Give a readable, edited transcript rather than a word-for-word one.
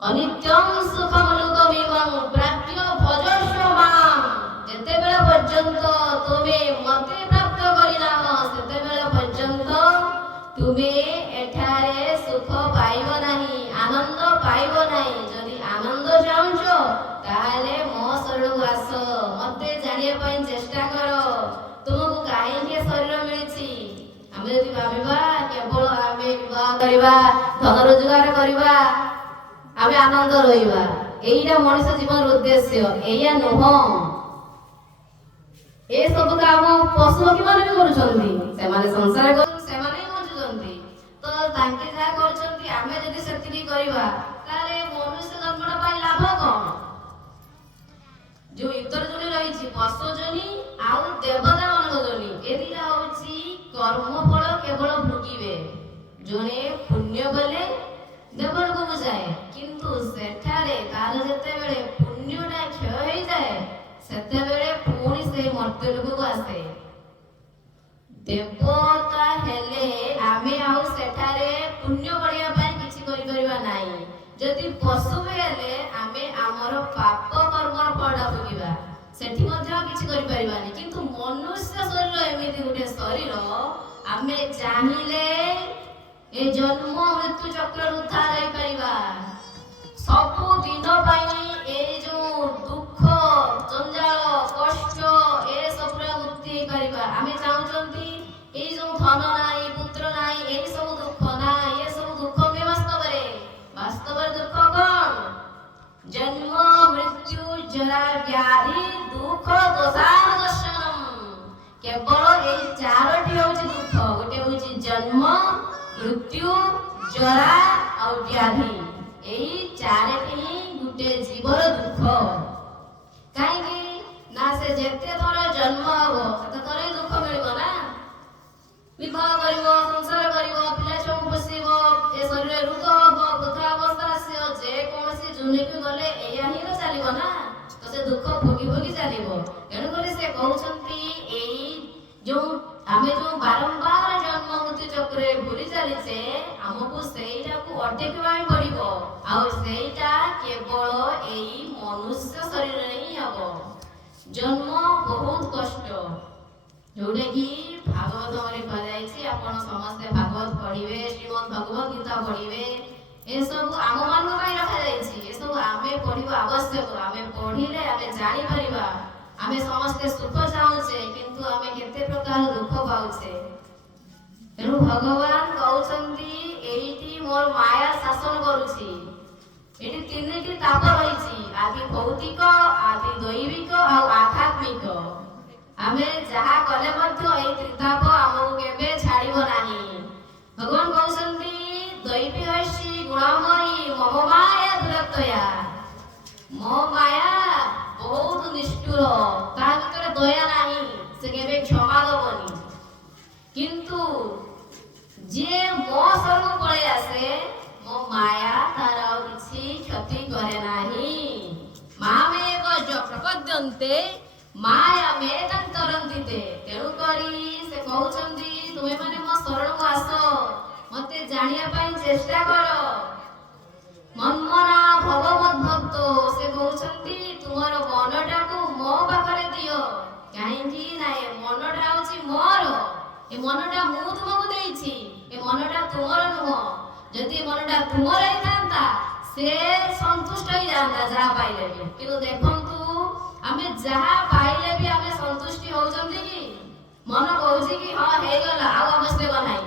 अनित्यं सुखम लोकमिमं प्राप्य भजस्व मां जेतेबेला पर्यंत तुमे मते प्राप्त करिनाह सेतेबेला पर्यंत तुमे एठारे सुख पाइब नाही आनंद पाइब नाही जदि आनंद चाहुछो ताहाले मो शरणु आस मते जानिया पई चेष्टा करो तुमको काहे के शरीर मिलिछि आमे जदि भाबिबा केवल आमे विवाह करिबा धन रोजगार करिबा आमे आनंद रहिबा एइटा मनुष्य जीवन उद्देश्य एया नुह ए सब काम पशु पक्षी माने भी करूछंती से माने संसार कर से माने बंचुछंती तो तांके जा करछंती आमे जदि सेतिकी करिबा ताले मनुष्य जन्मटा पाई लाभ कोन जो इतर जोनी रहिछि पशु जोनी आउ देवता मानक जोनी एदिला होछि कर्म फल केवल भोगिबे जोने पुण्य बले देवलोक को जाए किंतु सेठारे तार जते बेले पुण्यटा क्षय होई जाए सेते बेले पुणी से मर्त्यलोक को आसे देवता हेले आमे आउ सेठारे पुण्य बढ़िया पाई किछि करि परिबा नाही जदि पशु हेले आमे हमर पाप कर्मर फलटा भोगिबा सेठी मध्ये किछि करि परिबानी किंतु मनुष्य शरीर एमिति गुटे शरीर आमे चाहिले ए जन्म मृत्यु चक्र उद्धार होई परिबा सब दिन पाई ए जो दुख जंजाल कष्ट ए सबरा मुक्ति परिबा आमे चाहउचंती ए जो धन नाही पुत्र नाही ए सब दुख नाही ए सब दुख में वास्तव दुख कोन जन्म मृत्यु जरा व्याधि दुख दोषार दर्शनम केवल ए चारोटी होची दुख गोटे होची जन्म मृत्यु जरा और व्याधि एही चारेटी गुटे जीवर दुख काहेकि ना से जेते थोर जन्म हो सेते थोर दुख मिलबो ना विवाह करिवो संसार करिवो पिला छौ पोसिबो ए शरीर रोग हबो वृद्धा अवस्था आसीओ जे कोनसी जुने भी गले एया ही तो चलिबो ना तो से दुख भोगी भोगी चलिबो एनु करे से कहउछंती एही जो आमे जो बारंबार जन्म मृत्यु चक्रे घुरी चलीछे हमको सेइटा को अटकेबा पड़िबो आ सेइटा केवल एई मनुष्य शरीर नहीं हबो जन्म बहुत कष्ट जोडे की भागवत में लिखा जायछि आपण समस्त भागवत पढिबे श्रीमद् भगवत गीता पढिबे ए सब आम मान पई रखा जायछि ए सब आमे पढिबा आवश्यक आमे पढिले आमे जानि परिबा आमे समस्त सुख चाहुछे किंतु आमे केते प्रकार दुख पाउछे तेणु भगवान कहउछंती एइटी मोर माया शासन करूछि एटी तीनटी ताप रहिछि आदि भौतिक आदि दैविक और आध्यात्मिक आमे जहा कले मध्य एई त्रिताप हमहु केबे छाड़िबो नाही भगवान कहउछंती दैवी हसि गुणमयी मम माया दुरतया मो माया बहुत निष्ठुर ता भीतर दया नाही से केबे क्षमा दबनी किंतु जे मो शरण पळे आसे मो माया तार किछि क्षति करे नाही मामेव ज प्रपद्यन्ते माया मे तंतरन्तिते तेणु करी से कहउछंती तुमे माने मो शरण को आसो मते जानिया पई चेष्टा करो मन्मना भगवत भक्त से कहउछंती तुमर मनटा को मो पाखरे दियो काहेकि ना ए मनटा होची मोर ए मनटा मु तुमको देइछि ए मनटा तुमर नुह जदि मनटा तुमर ही थांता से संतुष्ट ही जाता जहा पाइले भी किंतु देखंतु आमे जहा पाइले भी आमे संतुष्टि होउचंती कि मन कहउछि कि हां हे गला आ आवश्यक नाही